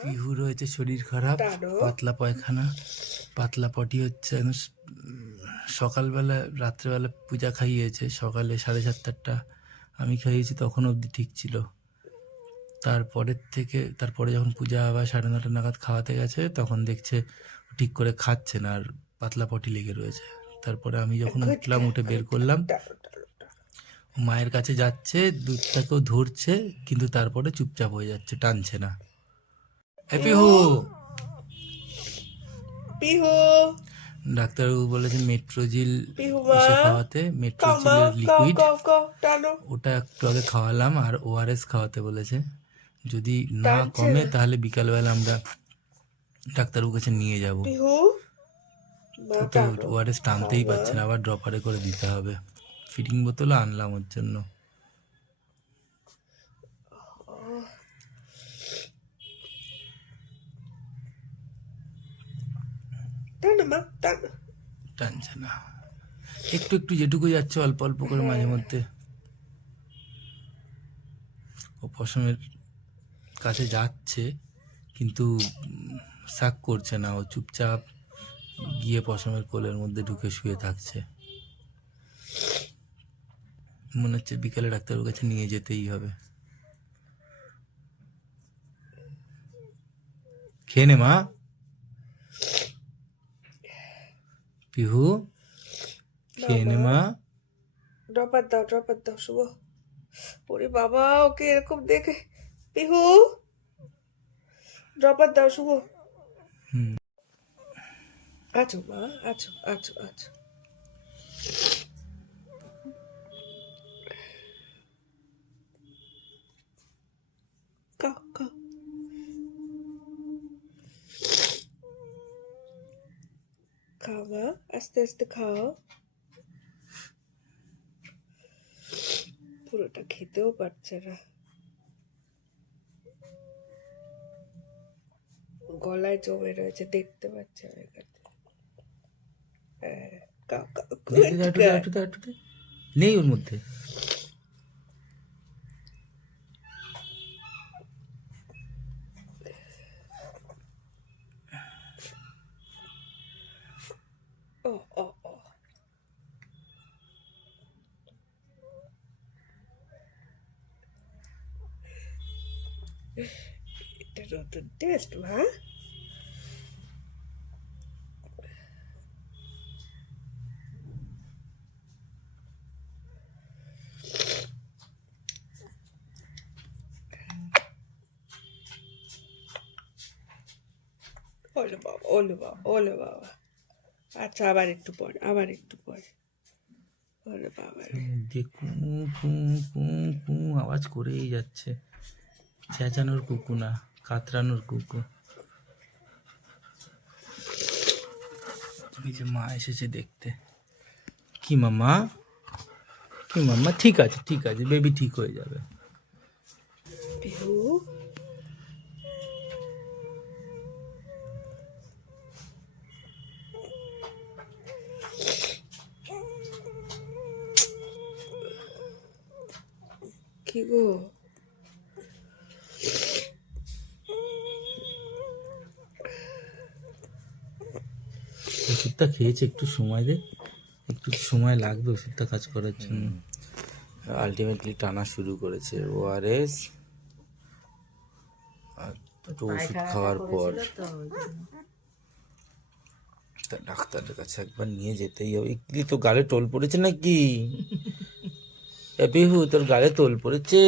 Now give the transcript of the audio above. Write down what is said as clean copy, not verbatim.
পিহু রয়েছে শরীর খারাপ, পাতলা পায়খানা, পাতলা পটি হচ্ছে। সকালবেলা রাত্রেবেলা পূজা খাইয়েছে, সকালে 7:30টা আমি খাইয়েছি, তখন অবধি ঠিক ছিল। তারপরে যখন পূজা আবার 9:30 নাগাদ খাওয়াতে গেছে, তখন দেখছে ঠিক করে খাচ্ছে না, আর পাতলা পটি লেগে রয়েছে। তারপরে আমি যখন উঠলাম, উঠে বের করলাম, ও মায়ের কাছে যাচ্ছে, দুধটাকেও ধরছে, কিন্তু তারপরে চুপচাপ হয়ে যাচ্ছে, টানছে না। পিহু, পিহু, ডাক্তারবাবু বলেছে মেট্রোজিল খাওয়াতে, মেট্রোজিলের লিকুইড, ওটা একটু আগে খাওয়ালাম, আর ওআরএস খাওয়াতে বলেছে। যদি না কমে তাহলে বিকালবেলা আমরা ডাক্তারবাবুর কাছে নিয়ে যাবো। তো ওআরএস টানতেই পারছে না, আবার ড্রপারে করে দিতে হবে। ফিডিং বোতলও আনলাম ওর জন্য। টানছে না, একটু একটু যেটুকু যাচ্ছে অল্প অল্প করে মাঝে মধ্যে। ও পশমের কাছে যাচ্ছে, কিন্তু শাক করছে না, ও চুপচাপ গিয়ে পশমের কোলের মধ্যে ঢুকে শুয়ে থাকছে। মনে হচ্ছে বিকালে ডাক্তারের কাছে নিয়ে যেতেই হবে। খেয়ে নে মা। পিহু, খেয়ে নে মা। ড্রপার দাও শুভ। ওরে বাবা, ওকে এরকম দেখে। পিহু, ড্রপার দাও শুভ। আছো মা, আছো আছো আছো। খাও মা, আস্তে আস্তে খাও। পুরোটা খেতেও পারছে না, গলায় জমে রয়েছে, দেখতে পাচ্ছে আমার কাছে। নেই ওর মধ্যে। এটা নতুন টেস্ট মা। ওলে বাবা, ওলে বাবা, ওলে বাবা। আচ্ছা, আবার একটু পরে। ওলে বাবা, আওয়াজ করেই যাচ্ছে। চেঁচানোর কুকু না, কাতরানোর কুকু। এই যে মা এসেছে দেখতে। কি মামা, কি মামা? ঠিক আছে, ঠিক আছে, বেবি ঠিক হয়ে যাবে। পিহু, কি গো? ওষুধটা খেয়েছে, একটু সময় দে, একটু সময় লাগবে ওষুধটা কাজ করার জন্য। আলটিমেটলি টানা শুরু করেছে ওআরএস, আর ওষুধ খাওয়ার পর ডাক্তারের কাছে একবার নিয়ে যেতেই হবে। কি তো গালে টোল পড়েছে নাকি? পিহু, তোর গালে টোল পড়েছে?